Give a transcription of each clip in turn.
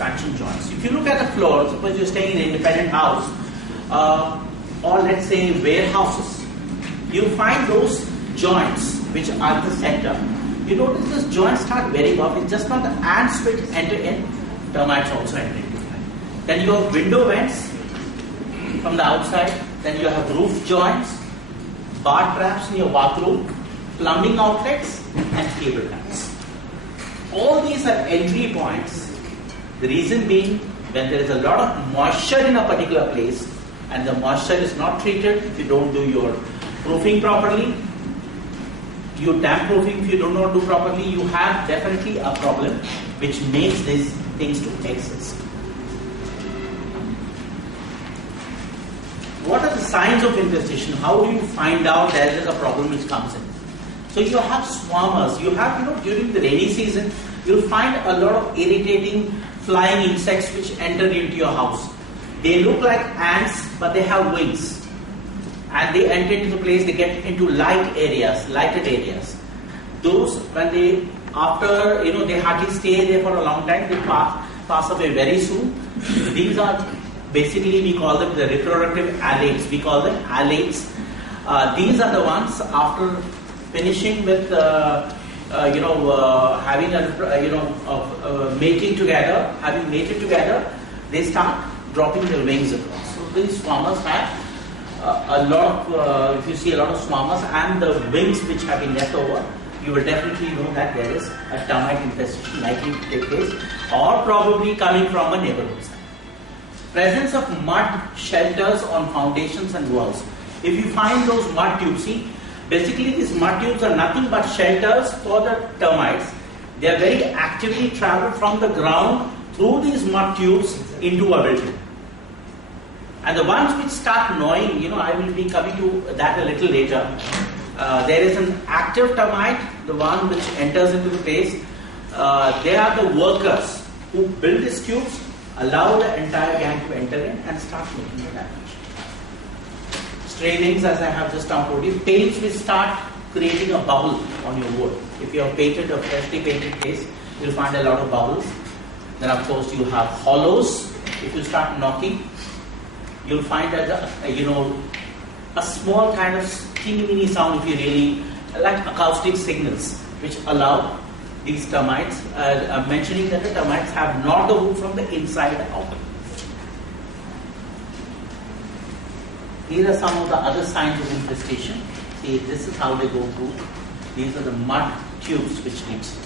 expansion joints. If you look at the floor, suppose you're staying in an independent house, or let's say warehouses, you find those joints which are at the center. You notice this joints start very off. It's just not the ants which enter in, termites also enter into it. Then you have window vents from the outside. Then you have roof joints, bar traps in your bathroom, plumbing outlets, and cable tracks. All these are entry points. The reason being, when there is a lot of moisture in a particular place, and the moisture is not treated, if you don't do your proofing properly, you damp proofing if you do not do properly, you have definitely a problem which makes these things to exist. What are the signs of infestation? How do you find out there is a problem which comes in? So you have swarmers. You have, during the rainy season, you'll find a lot of irritating flying insects which enter into your house. They look like ants, but they have wings. And they enter into the place, they get into lighted areas. Those, when they, after, they hardly stay there for a long time, they pass away very soon. These are, basically we call them the reproductive alates. We call them alates. These are the ones, after finishing with, having mating together, having mated together, they start dropping their wings across. So these swarmers have a lot of, if you see a lot of swarmers and the wings which have been left over, you will definitely know that there is a termite infestation likely to take place, or probably coming from a neighborhood side. Presence of mud shelters on foundations and walls. If you find those mud tubes, see, basically these mud tubes are nothing but shelters for the termites. They are very actively travel from the ground through these mud tubes into a building. And the ones which start gnawing, I will be coming to that a little later. There is an active termite, the one which enters into the place. They are the workers who build these tubes, allow the entire gang to enter in and start making the damage. Stray wings, as I have just now told you, paints will start creating a bubble on your wood. If you have painted a freshly painted place, you will find a lot of bubbles. Then of course you have hollows. If you start knocking, you'll find that a small kind of teeny sound, if you really like, acoustic signals which allow these termites. I'm mentioning that the termites have gnawed the wood from the inside out. These are some of the other signs of infestation. See, this is how they go through. These are the mud tubes which leads.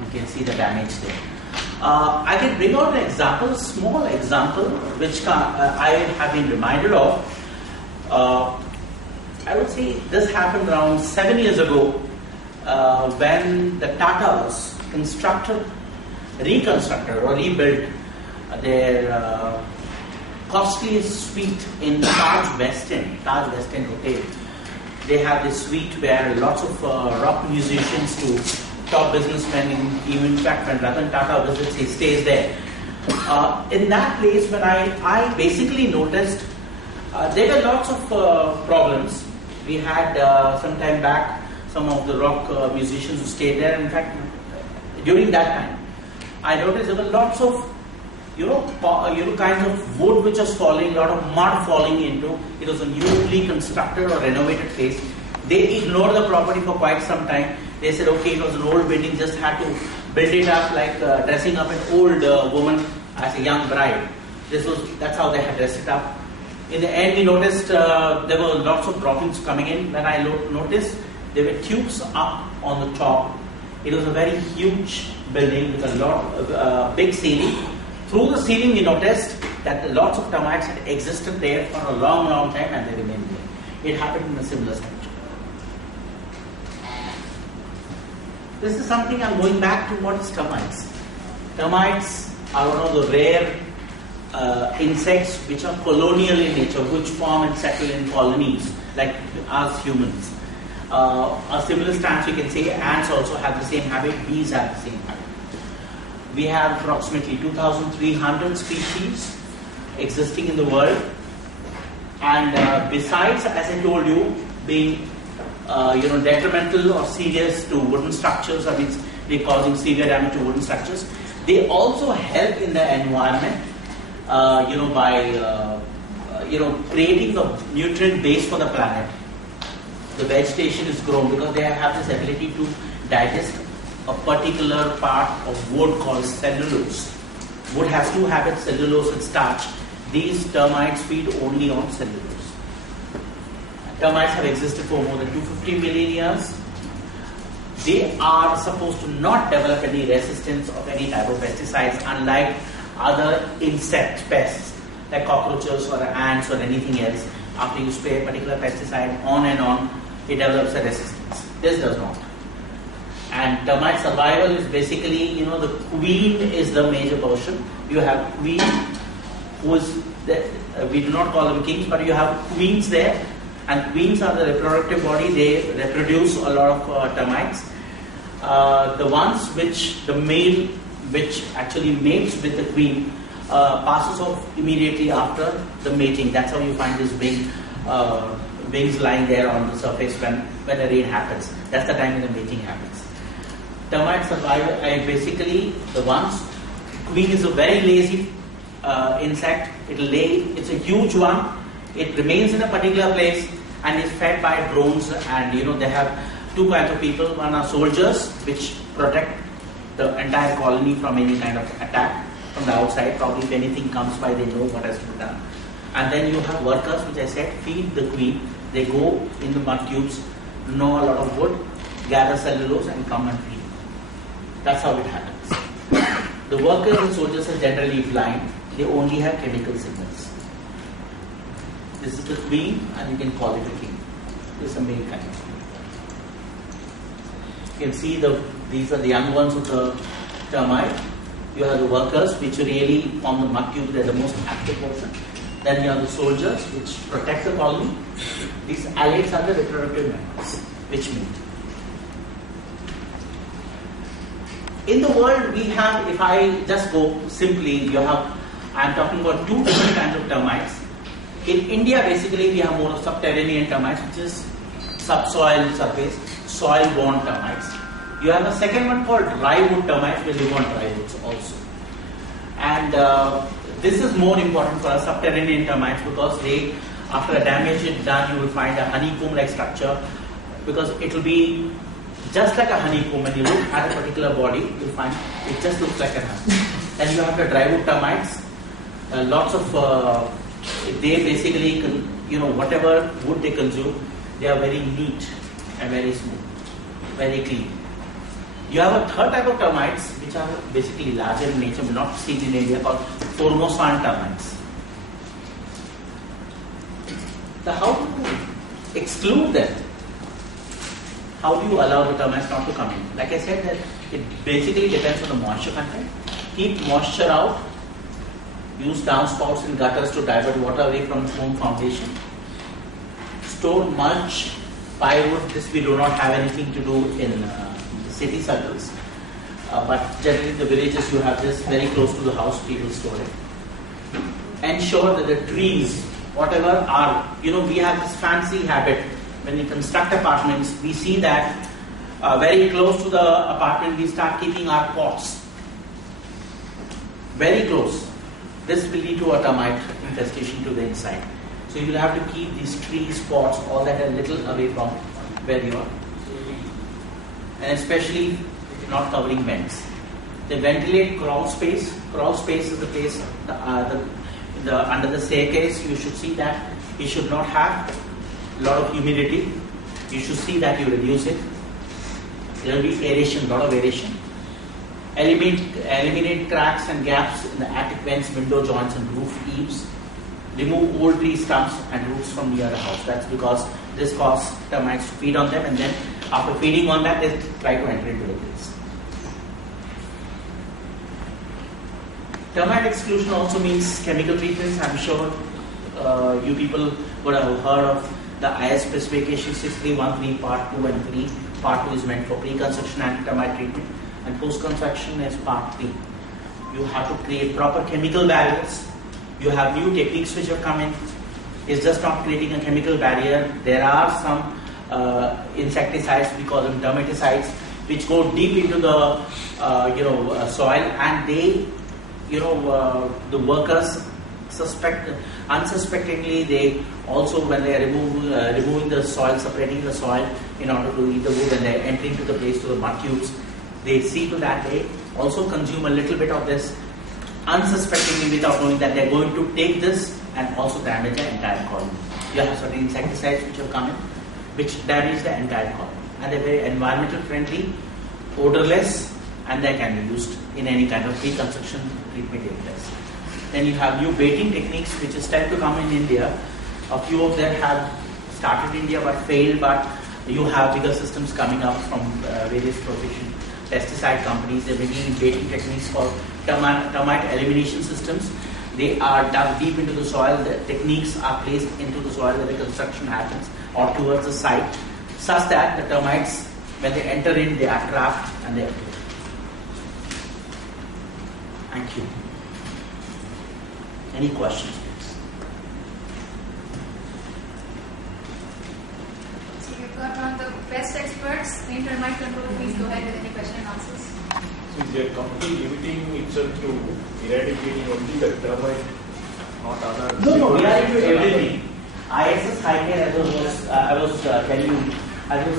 You can see the damage there. I can bring out an example, small example, which I have been reminded of. I would say this happened around 7 years ago when the Tatas reconstructed or rebuilt their costliest suite in Taj West End Hotel. They have this suite where lots of rock musicians to top businessmen, in fact when Ratan Tata visits, he stays there. In that place, when I basically noticed there were lots of problems. We had some time back some of the rock musicians who stayed there. In fact, during that time, I noticed there were lots of kinds of wood which was falling, a lot of mud falling into. It was a newly constructed or renovated place. They ignored the property for quite some time. They said, okay, it was an old building, just had to build it up like dressing up an old woman as a young bride. That's how they had dressed it up. In the end, we noticed there were lots of droppings coming in. When I noticed, there were tubes up on the top. It was a very huge building with a lot of big ceiling. Through the ceiling, we noticed that lots of termites had existed there for a long time and they remained there. It happened in a similar structure. This is something I'm going back to what is termites. Termites are one of the rare insects which are colonial in nature, which form and settle in colonies like us humans. A similar stance we can say ants also have the same habit, bees have the same habit. We have approximately 2,300 species existing in the world, and besides, as I told you, being detrimental or serious to wooden structures, I mean, they're causing severe damage to wooden structures. They also help in the environment, by creating a nutrient base for the planet. The vegetation is grown because they have this ability to digest a particular part of wood called cellulose. Wood has to have its cellulose and starch. These termites feed only on cellulose. Termites have existed for more than 250 million years. They are supposed to not develop any resistance of any type of pesticides, unlike other insect pests like cockroaches or ants or anything else. After you spray a particular pesticide on and on, it develops a resistance. This does not. And termite survival is basically, the queen is the major portion. You have queen, who is, we do not call them kings, but you have queens there. And queens are the reproductive body. They reproduce a lot of termites. The ones the male which actually mates with the queen passes off immediately after the mating. That's how you find this wings lying there on the surface when the rain happens. That's the time when the mating happens. Termites survive basically the ones. Queen is a very lazy insect. It's a huge one. It remains in a particular place and is fed by drones, and they have two kinds of people. One are soldiers, which protect the entire colony from any kind of attack from the outside. Probably if anything comes by, they know what has to be done. And then you have workers, which I said, feed the queen. They go in the mud tubes, gnaw a lot of wood, gather cellulose and come and feed. That's how it happens. The workers and soldiers are generally blind. They only have chemical signals. This is the queen, and you can call it a king. This is a male kind. You can see these are the young ones of the termite. You have the workers, which really form the mud tube. They're the most active portion. Then you have the soldiers, which protect the colony. These alates are the reproductive members, which mean. In the world, we have, if I just go simply, I'm talking about two different kinds of termites. In India, basically, we have more of subterranean termites, which is subsoil surface, soil-borne termites. You have a second one called dry wood termites, where live on dry woods also. And this is more important for subterranean termites because they, after a damage is done, you will find a honeycomb-like structure, because it will be just like a honeycomb. When you look at a particular body, you'll find it just looks like a honeycomb. And you have the dry wood termites. Lots of, they basically, whatever wood they consume, they are very neat and very smooth, very clean. You have a third type of termites, which are basically larger in nature, but not seen in India, called Formosan termites. So how to exclude them? How do you allow the termites not to come in? Like I said, that it basically depends on the moisture content. Keep moisture out. Use downspouts in gutters to divert water away from the home foundation. Store mulch, plywood. This we do not have anything to do in the city circles. But generally in the villages you have this very close to the house, people store it. Ensure that the trees, whatever are, we have this fancy habit. When we construct apartments, we see that very close to the apartment we start keeping our pots. Very close. This will lead to a termite infestation to the inside. So you will have to keep these trees, pots, all that a little away from where you are. And especially not covering vents. They ventilate crawl space. Crawl space is the place under the staircase. You should see that you should not have a lot of humidity. You should see that you reduce it. There will be aeration, a lot of aeration. Eliminate cracks and gaps in the attic vents, window joints and roof eaves. Remove old tree stumps and roots from near the house. That's because this causes termites to feed on them, and then after feeding on that, they try to enter into the place. Termite exclusion also means chemical treatments. I'm sure you people would have heard of the IS specification 6313 part 2 and 3. Part 2 is meant for pre-construction anti-termite treatment, and post-construction is part 3. You have to create proper chemical barriers. You have new techniques which have come in. It's just not creating a chemical barrier. There are some insecticides, we call them termiticides, which go deep into the soil, and they, the workers unsuspectingly, they also, when they are removing the soil, separating the soil in order to eat the wood, and they are entering to the place, to the mud cubes, they see to that they also consume a little bit of this unsuspectingly, without knowing that they are going to take this and also damage the entire colony. You have certain insecticides which have come in, which damage the entire colony, and they're very environmental friendly, odorless, and they can be used in any kind of pre-construction treatment areas. Then you have new baiting techniques which is tend to come in India. A few of them have started in India but failed, but you have bigger systems coming up from various proficient pesticide companies. They're bringing in baiting techniques called termite elimination systems. They are dug deep into the soil. The techniques are placed into the soil where the construction happens or towards the site, such that the termites, when they enter in, they are trapped and they are killed. Thank you. Any questions, please? So you've got one of the best experts in termite control. Please go ahead with any question and answers. So is your company limiting itself to eradicating only the termite, not other? No, we are into everything. ISS High-Care, I was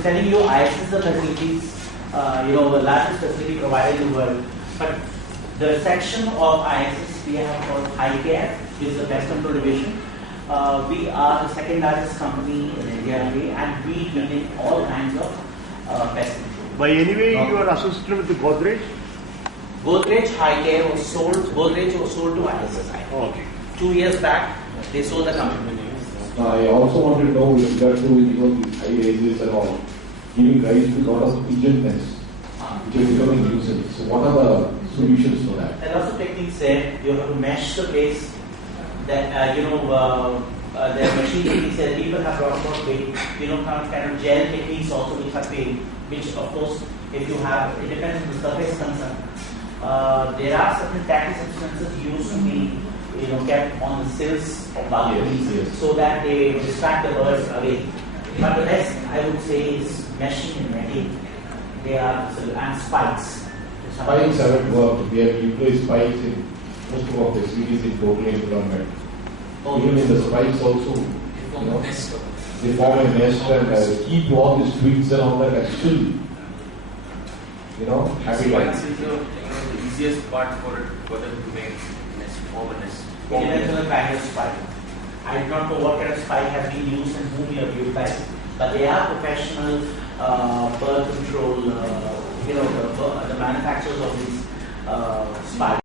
telling you, ISS is the facilities, the largest facility provider in the world. But the section of ISS we have called High-Care, which is the pest control division. We are the second largest company in India, and we deal in all kinds of pest control. By any way, you are associated with the Godrej? Godrej High-Care was sold. Godrej was sold to ISS High-Care. Oh, okay. 2 years back, they sold the company. I also want to know with regard to these high rises and all, giving rise to a lot of pigeon nests, which are becoming nuisance. So what are the solutions for that? There are lots of techniques there. You have to mesh the place. That there are machine techniques there. People have brought about kind of gel techniques also which are paid, which of course, if you have, it depends on the surface concern. There are certain tacky substances used to be kept on the sills of balconies, yes. so that they distract the birds away. But the rest, I would say, is meshing and netting. They are, and spikes. Spikes haven't worked. We have replaced spikes in most of our facilities in total environment. Even in the spikes also, they form a nest and keep all these twigs and all that and still, having Spikes is the easiest part for them to make nest, form a nest. It depends on the kind of spike. I do not know what kind of spike has been used and whom you have utilized, but they are professional bird control, the manufacturers of these spikes.